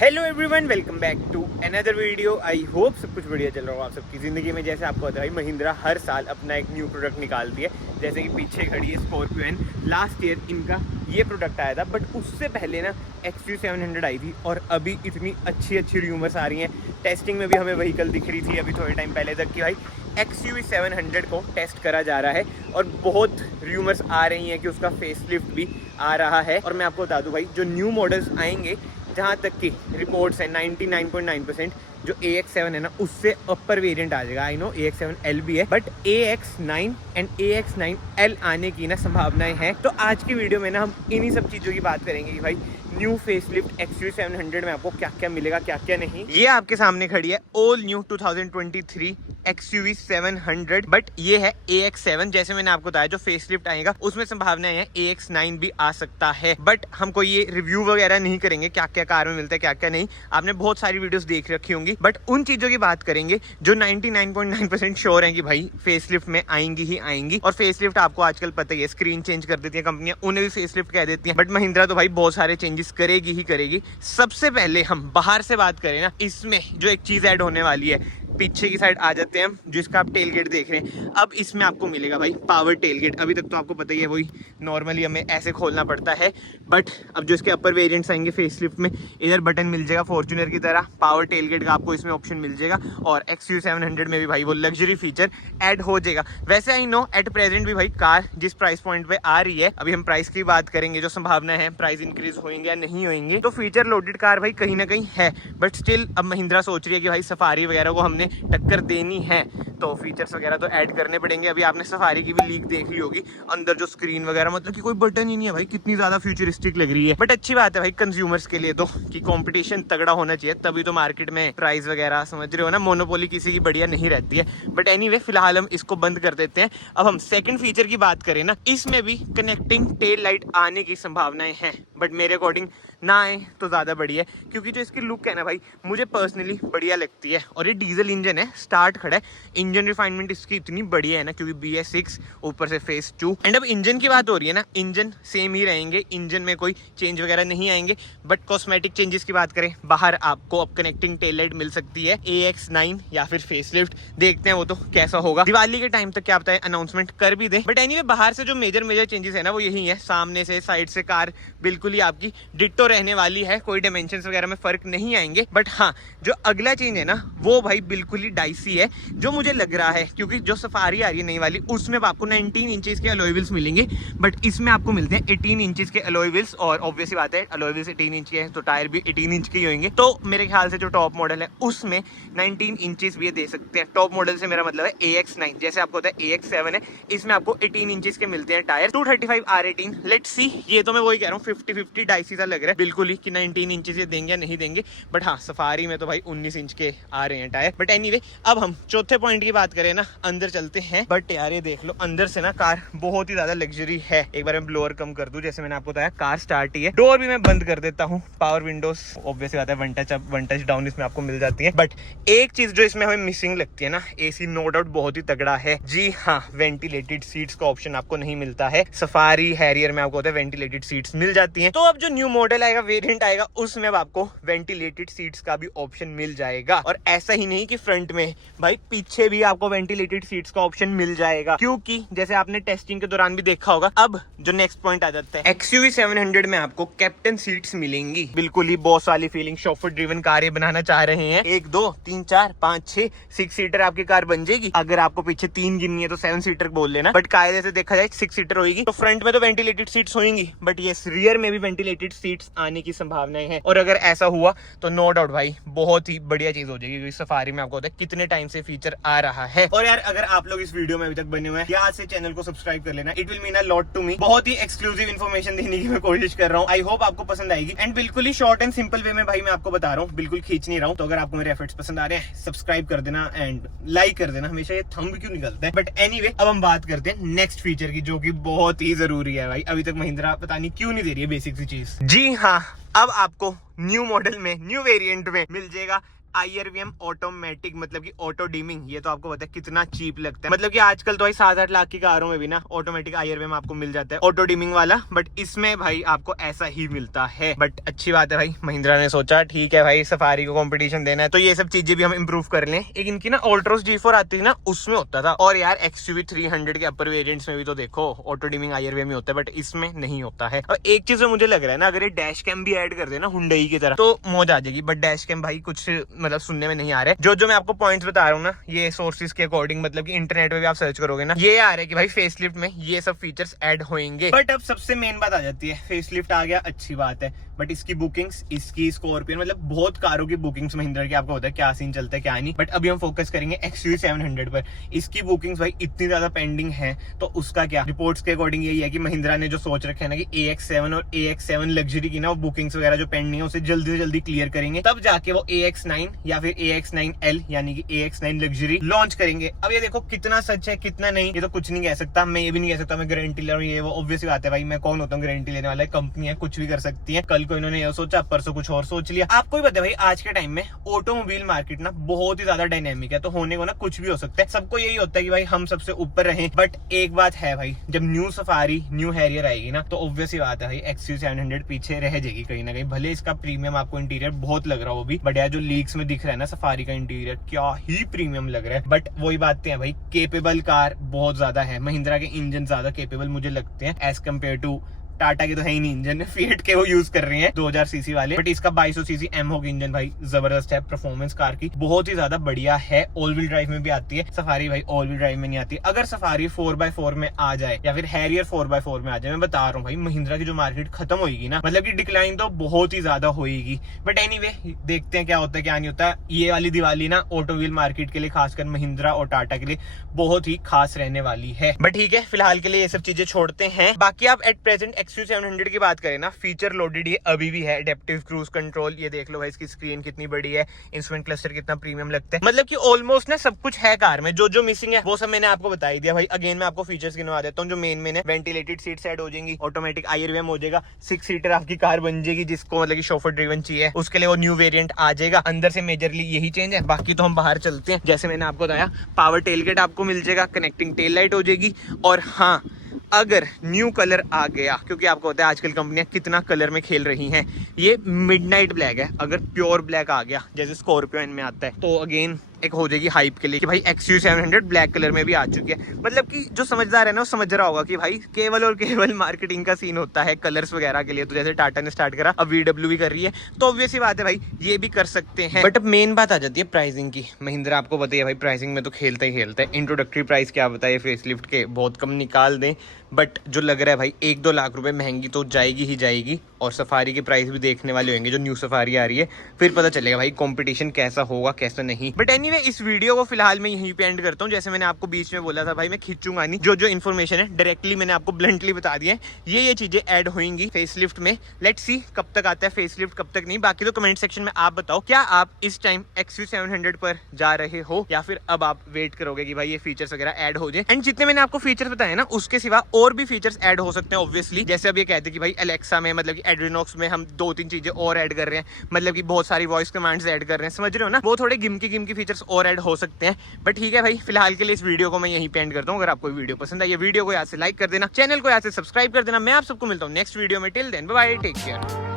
Hello everyone, welcome back to another video. I hope सब कुछ बढ़िया चल रहा हो आप सबकी ज़िंदगी में। जैसे आपको पता है महिंद्रा हर साल अपना एक न्यू प्रोडक्ट निकालती है। जैसे कि पीछे खड़ी है स्कॉर्पियो एन, लास्ट ईयर इनका ये प्रोडक्ट आया था, बट उससे पहले ना XUV700 आई थी और अभी इतनी अच्छी र्यूमर्स आ रही हैं। टेस्टिंग में भी हमें व्हीकल दिख रही थी अभी थोड़े टाइम पहले तक कि भाई XUV700 को टेस्ट करा जा रहा है और बहुत र्यूमर्स आ रही हैं कि उसका फेसलिफ्ट भी आ रहा है। और मैं आपको बता दूं भाई, जो न्यू मॉडल्स आएंगे, जहाँ तक की रिपोर्ट्स हैं 99.9% जो AX7 है ना, उससे अपर वेरिएंट आ जाएगा। आई नो AX7L भी है, बट AX9 एंड AX9L आने की ना संभावनाएं हैं। तो आज की वीडियो में ना हम इन्हीं सब चीज़ों की बात करेंगे कि भाई न्यू फेसलिफ्ट XUV700 में आपको क्या क्या मिलेगा, क्या क्या नहीं। ये आपके सामने खड़ी है ऑल न्यू 2023 XUV700, बट ये है AX7। जैसे मैंने आपको बताया, जो फेसलिफ्ट आएगा उसमें संभावनाएं है AX9 भी आ सकता है। बट हमको ये रिव्यू वगैरह नहीं करेंगे क्या क्या कार में मिलता है क्या क्या नहीं। आपने बहुत सारी वीडियोस देख रखी होंगी, बट उन चीजों की बात करेंगे जो 99.9% श्योर है कि भाई फेसलिफ्ट में आएंगी ही आएंगी। और फेसलिफ्ट आपको आजकल पता ही है, स्क्रीन चेंज कर देती है कंपनियां, उन्हें भी फेसलिफ्ट कह देती है। बट महिंद्रा तो भाई बहुत सारे चेंजेस करेगी ही करेगी। सबसे पहले हम बाहर से बात करें ना, इसमें जो एक चीज ऐड होने वाली है, पीछे की साइड आ जाते हैं हम, जिसका आप टेल गेट देख रहे हैं। अब इसमें आपको मिलेगा भाई पावर टेल गेट। अभी तक तो आपको पता ही है, वही नॉर्मली हमें ऐसे खोलना पड़ता है, बट अब जो इसके अपर वेरिएंट्स आएंगे फेसलिफ्ट में, इधर बटन मिल जाएगा फॉर्च्यूनर की तरह, पावर टेल गेट का आपको इसमें ऑप्शन मिल जाएगा। और XUV700 में भी भाई वो लग्जरी फीचर ऐड हो जाएगा। वैसे आई नो एट प्रेजेंट भी भाई कार जिस प्राइस पॉइंट पे आ रही है, अभी हम प्राइस की बात करेंगे, जो संभावना है प्राइस इंक्रीज होंगे या नहीं होंगे, तो फीचर लोडेड कार भाई कहीं ना कहीं है। बट स्टिल अब महिंद्रा सोच रही है कि भाई सफारी वगैरह को हमने टक्कर देनी है, तो फीचर्स वगैरह तो ऐड करने पड़ेंगे। अभी आपने सफारी की भी लीक देख ली होगी, अंदर जो स्क्रीन वगैरह, मतलब कि कोई बटन ही नहीं है भाई, कितनी ज्यादा फ्यूचरिस्टिक लग रही है। बट अच्छी बात है भाई कंज्यूमर्स के लिए तो, कि कंपटीशन तगड़ा होना चाहिए, तभी तो मार्केट में प्राइस वगैरह, समझ रहे हो ना, मोनोपोली किसी की बढ़िया नहीं रहती है। बट एनीवे फिलहाल हम इसको बंद कर देते हैं। अब हम सेकंड फीचर की बात करें ना, इसमें भी कनेक्टिंग टेल लाइट आने की संभावनाएं हैं, बट मेरे अकॉर्डिंग ना आए तो ज़्यादा बढ़िया है, क्योंकि जो इसकी लुक है ना भाई, मुझे पर्सनली बढ़िया लगती है। और ये डीजल इंजन है, स्टार्ट खड़ा है, इंजन रिफाइनमेंट इसकी इतनी बढ़िया है ना, क्योंकि BS6 ऊपर से फेस 2। एंड अब इंजन की बात हो रही है ना, इंजन सेम ही रहेंगे, इंजन में कोई चेंज वगैरह नहीं आएंगे। बट कॉस्मेटिक चेंजेस की बात करें, बाहर आपको अब कनेक्टिंग टेल लाइट मिल सकती है AX9 या फिर फेसलिफ्ट, देखते हैं वो तो कैसा होगा। दिवाली के टाइम तक क्या पता है अनाउंसमेंट कर भी दे। बट एनीवे बाहर से जो मेजर चेंजेस है ना, वो यही है। सामने से साइड से कार बिल्कुल ही आपकी डिट्टो रहने वाली है, कोई डायमेंशंस वगैरह में फर्क नहीं आएंगे। बट हाँ, जो अगला चेंज है ना, वो भाई बिल्कुल ही डाइसी है, जो मुझे लग रहा है, क्योंकि जो सफारी आ रही है नई वाली, उसमें आपको 19 इंचेस के अलॉय व्हील्स मिलेंगे, बट इसमें आपको मिलते हैं 18 इंचेस के अलॉय व्हील्स। और ऑब्वियसली बात है, अलॉय व्हील्स 18 इंच के हैं तो टायर भी 18 इंच के ही होंगे। तो मेरे ख्याल से जो टॉप मॉडल है उसमें 19 इंचेस भी दे सकते हैं। टॉप मॉडल से मेरा मतलब है AX9, जैसे आपको होता है AX7 है, इसमें आपको 18 इंचेस के मिलते हैं टायर, 235 R18। लेट्स सी, ये तो मैं वही कह रहा हूँ, 50-50 डाइसी सा लग रहा है बिल्कुल ही, कि 19 इंचेस ये देंगे या नहीं देंगे। बट हाँ, सफारी में तो भाई 19 इंच के आ रहे हैं टायर। बट एनीवे अब हम चौथे पॉइंट की बात करें ना, अंदर चलते हैं। बट यार ये देख लो, अंदर से ना कार बहुत ही ज्यादा लग्जरी है। एक बार मैं ब्लोअर कम कर दूं, जैसे मैंने आपको बताया कार स्टार्ट ही है। डोर भी मैं बंद कर देता हूँ। पावर विंडोज ऑब्वियसली बात है, one touch up one touch down इसमें आपको मिल जाती है। बट एक चीज जो इसमें हमें मिसिंग लगती है ना, AC नो डाउट बहुत ही तगड़ा है। जी हाँ, वेंटिलेटेड सीट्स का ऑप्शन आपको नहीं मिलता है। सफारी हैरियर में आपको होता है वेंटिलेटेड सीट्स मिल जाती हैं। तो अब जो न्यू मॉडल आएगा, वेरिएंट आएगा, उसमें अब आपको वेंटिलेटेड सीट्स का भी ऑप्शन मिल जाएगा। और ऐसा ही नहीं कि फ्रंट में भाई, पीछे भी आपको वेंटिलेटेड सीट्स का ऑप्शन मिल जाएगा, क्योंकि जैसे आपने टेस्टिंग के दौरान भी देखा होगा। अब जो नेक्स्ट पॉइंट आ जाता है, XUV700 में आपको कैप्टन सीट्स मिलेंगी, बिल्कुल ही बॉस वाली फीलिंग। शॉफर ड्रिवन कार ये बनाना चाह रहे हैं, 1 2 3 4 5 6 6 सीटर आपकी कार बन जाएगी। अगर आपको पीछे 3 गिननी है तो 7 सीटर बोल लेना, बट कायदे से देखा जाए 6 सीटर होगी। तो फ्रंट में तो वेंटिलेटेड सीट्स होंगी, बट ये रियर में भी वेंटिलेटेड सीट्स आने की संभावनाएं हैं। और अगर ऐसा हुआ तो नो डाउट भाई बहुत ही बढ़िया चीज हो जाएगी, क्योंकि सफारी में आपको होता है कितने टाइम से फीचर आ रहा है। और यार अगर आप लोग इस वीडियो में अभी तक बने हुए हैं, याद से चैनल को सब्सक्राइब कर लेना, it will mean a lot to me. बहुत ही एक्सक्लूसिव इन्फॉर्मेशन देने की मैं कोशिश कर रहा हूँ, आई होप आपको पसंद आएगी। एंड बिल्कुल ही शॉर्ट एंड सिंपल वे में भाई मैं आपको बता रहा हूँ, बिल्कुल खींच नहीं रहा हूँ। तो अगर आपको मेरे एफर्ट्स पसंद आ रहे हैं, सब्सक्राइब कर देना एंड लाइक कर देना। हमेशा ये थंब क्यों निकलता है, बट एनीवे अब हम बात करते हैं नेक्स्ट फीचर की, जो कि बहुत ही जरूरी है भाई। अभी तक महिंद्रा पता नहीं क्यों नहीं दे रही है बेसिक सी चीज। जी हाँ, अब आपको न्यू मॉडल में, न्यू वेरिएंट में मिल जाएगा IRVM ऑटोमेटिक मतलब कि ऑटो डिमिंग, ये तो आपको पता है कितना चीप लगता है। मतलब कि आजकल तो भाई 7-8 लाख की कारों में भी ना ऑटोमेटिक IRVM आपको मिल जाता है ऑटो डिमिंग वाला, बट इसमें भाई आपको ऐसा ही मिलता है। बट अच्छी बात है भाई, महिंद्रा ने सोचा ठीक है भाई सफारी को कंपटीशन देना है तो ये सब चीजें भी हम इंप्रूव कर लें। एक इनकी ना ऑल्ट्रोस G4 आती थी ना, उसमें होता था। और यार XUV 300 के अपर वेरिएंट्स में भी तो देखो ऑटो डिमिंग IRVM ही होता है, बट इसमें नहीं होता है। और एक चीज मुझे लग रहा है ना, अगर ये डैश कैम भी ऐड कर देना हुंडई की तरह तो मौज आ जाएगी। बट डैश कैम भाई कुछ मतलब सुनने में नहीं आ रहा है। जो मैं आपको पॉइंट्स बता रहा हूँ ना, ये सोर्सेज के अकॉर्डिंग, मतलब कि इंटरनेट पे भी आप सर्च करोगे ना, ये आ रहा है कि भाई फेसलिफ्ट में ये सब फीचर्स ऐड होंगे। बट अब सबसे मेन बात आ जाती है, फेसलिफ्ट आ गया अच्छी बात है, बट इसकी बुकिंग्स, इसकी स्कॉर्पियन मतलब बहुत कारों की बुकिंग्स महिंद्रा की आपको होता है क्या सीन चलता है क्या नहीं। बट अभी हम फोकस करेंगे XUV 700 पर। इसकी बुकिंग्स भाई इतनी ज्यादा पेंडिंग है तो उसका क्या, रिपोर्ट्स के अकॉर्डिंग यही है कि महिंद्रा ने जो सोच रखे है ना कि AX7 और AX7 लग्जरी की ना वो बुकिंग्स वगैरह जो पेंडिंग है उसे जल्दी से जल्दी क्लियर करेंगे, तब जाके वो AX9 या फिर AX9L यानी कि AX9 लग्जरी लॉन्च करेंगे। अब ये देखो कितना सच है कितना नहीं, ये तो कुछ नहीं कह सकता, मैं ये भी नहीं कह सकता मैं गारंटी ले रहा हूँ ये वो, ऑब्वियस बात है भाई मैं कौन होता हूँ गारंटी लेने वाला। कंपनी है कुछ भी कर सकती है, कल को इन्होंने ये सोचा परसों कुछ और सोच लिया। आपको भी पता है भाई आज के टाइम में ऑटोमोबाइल मार्केट ना बहुत ही ज्यादा डायनेमिक है, तो होने को ना कुछ भी हो सकता है। सबको यही होता है कि भाई हम सबसे ऊपर रहें, बट एक बात है भाई, जब न्यू सफारी न्यू हैरियर आएगी ना तो ऑब्वियस ही बात है भाई XUV 700 पीछे रह जाएगी कहीं ना कहीं। भले इसका प्रीमियम आपको इंटीरियर बहुत लग रहा हो भी, बट यार जो लीक्स में दिख रहा है ना सफारी का इंटीरियर क्या ही प्रीमियम लग रहा है। बट वही बातें हैं भाई, केपेबल कार बहुत ज्यादा है, महिंद्रा के इंजन ज्यादा केपेबल मुझे लगते हैं एज कम्पेयर टू टाटा के तो है ही नहीं इंजन, फिएट के वो यूज कर रहे हैं 2000 सीसी वाले। बट इसका 2200 सीसी एमहोग इंजन भाई जबरदस्त है, परफॉर्मेंस कार की बहुत ही ज्यादा बढ़िया है। ऑल व्हील ड्राइव में भी आती है सफारी भाई, ऑल व्हील ड्राइव में नहीं आती। अगर सफारी 4x4 में आ जाए या फिर हैरियर 4x4 में आ जाए, मैं बता रहा हूँ भाई महिंद्रा की जो मार्केट खत्म होगी ना, मतलब की डिक्लाइन तो बहुत ही ज्यादा होगी। बट एनीवे देखते हैं क्या होता है क्या नहीं होता। ये वाली दिवाली ना ऑटो व्हील मार्केट के लिए खासकर महिंद्रा और टाटा के लिए बहुत ही खास रहने वाली है। बट ठीक है फिलहाल के लिए ये सब चीजें छोड़ते हैं। बाकी आप एट प्रेजेंट XUV 700 की बात करें ना, फीचर लोडेड ये अभी भी है। एडेप्टिव क्रूज कंट्रोल, ये देख लो भाई इसकी स्क्रीन कितनी बड़ी है, इंस्ट्रूमेंट क्लस्टर कितना प्रीमियम लगता है, मतलब कि ऑलमोस्ट ना सब कुछ है कार में। जो मिसिंग है वो सब मैंने आपको बता ही दिया भाई। अगेन मैं आपको फीचर्स गिनवा देता हूँ जो मेन है। वेंटिलेटेड सीट्स ऐड हो जाएंगी, ऑटोमेटिक IRVM हो जाएगा, 6 सीटर आपकी कार बन जाएगी जिसको मतलब कि शोफर ड्रिवन चाहिए उसके लिए वो न्यू वेरिएंट आ जाएगा। अंदर से मेजरली यही चेंज है, बाकी तो हम बाहर चलते हैं। जैसे मैंने आपको बताया पावर टेलगेट आपको मिल जाएगा, कनेक्टिंग टेल लाइट हो जाएगी। और हाँ अगर न्यू कलर आ गया, क्योंकि आपको पता है आजकल कंपनियां कितना कलर में खेल रही हैं, ये मिडनाइट ब्लैक है, अगर प्योर ब्लैक आ गया जैसे स्कॉर्पियो में आता है तो अगेन एक हो जाएगी हाइप के लिए कि भाई XUV 700 ब्लैक कलर में भी आ चुकी है। मतलब कि जो समझदार है ना वो समझ रहा होगा कि भाई केवल और केवल मार्केटिंग का सीन होता है कलर्स वगैरह के लिए। तो जैसे टाटा ने स्टार्ट करा, अब VW भी कर रही है, तो ऑब्वियस ही बात है भाई ये भी कर सकते हैं। बट अब मेन बात आ जाती है प्राइसिंग की। महिंद्रा आपको बताइए भाई प्राइसिंग में तो खेलता ही खेलता है। इंट्रोडक्टरी प्राइस क्या बताइए फेसलिफ्ट के, बहुत कम निकाल दें, बट जो लग रहा है भाई 1-2 लाख रुपए महंगी तो जाएगी ही जाएगी। और सफारी के प्राइस भी देखने वाले होंगे जो न्यू सफारी आ रही है, फिर पता चलेगा भाई कंपटीशन कैसा होगा कैसा नहीं। बट एनीवे इस वीडियो को फिलहाल मैं यहीं पे एंड करता हूँ। जैसे मैंने आपको बीच में बोला था भाई मैं खींचूंगा नहीं, जो इन्फॉर्मेशन है डायरेक्टली मैंने आपको ब्लंटली बता दिया है। ये चीजें ऐड होंगी फेसलिफ्ट में। लेट्स सी कब तक आता है फेसलिफ्ट कब तक नहीं। बाकी तो कमेंट सेक्शन में आप बताओ क्या आप इस टाइम XUV 700 पर जा रहे हो या फिर अब आप वेट करोगे कि भाई ये फीचर्स वगैरह ऐड हो जाए। एंड जितने मैंने आपको फीचर्स बताए ना उसके सिवा और भी फीचर्स ऐड हो सकते हैं ऑब्वियसली। जैसे अब ये कहते हैं कि भाई अलेक्सा में मतलब कि एड्रीनॉक्स में हम 2-3 चीजें और ऐड कर रहे हैं, मतलब कि बहुत सारी वॉइस कमांड्स ऐड कर रहे हैं, समझ रहे हो ना। वो थोड़े गिमकी फीचर्स और ऐड हो सकते हैं। बट ठीक है भाई फिलहाल के लिए इस वीडियो को मैं यहीं पे एंड करता हूँ। अगर आपको वीडियो पसंद आई, ये वीडियो को यहाँ से लाइक कर देना, चैनल को यहाँ से सब्सक्राइब कर देना। मैं आप सबको मिलता हूँ नेक्स्ट वीडियो में। Till then bye bye, take care.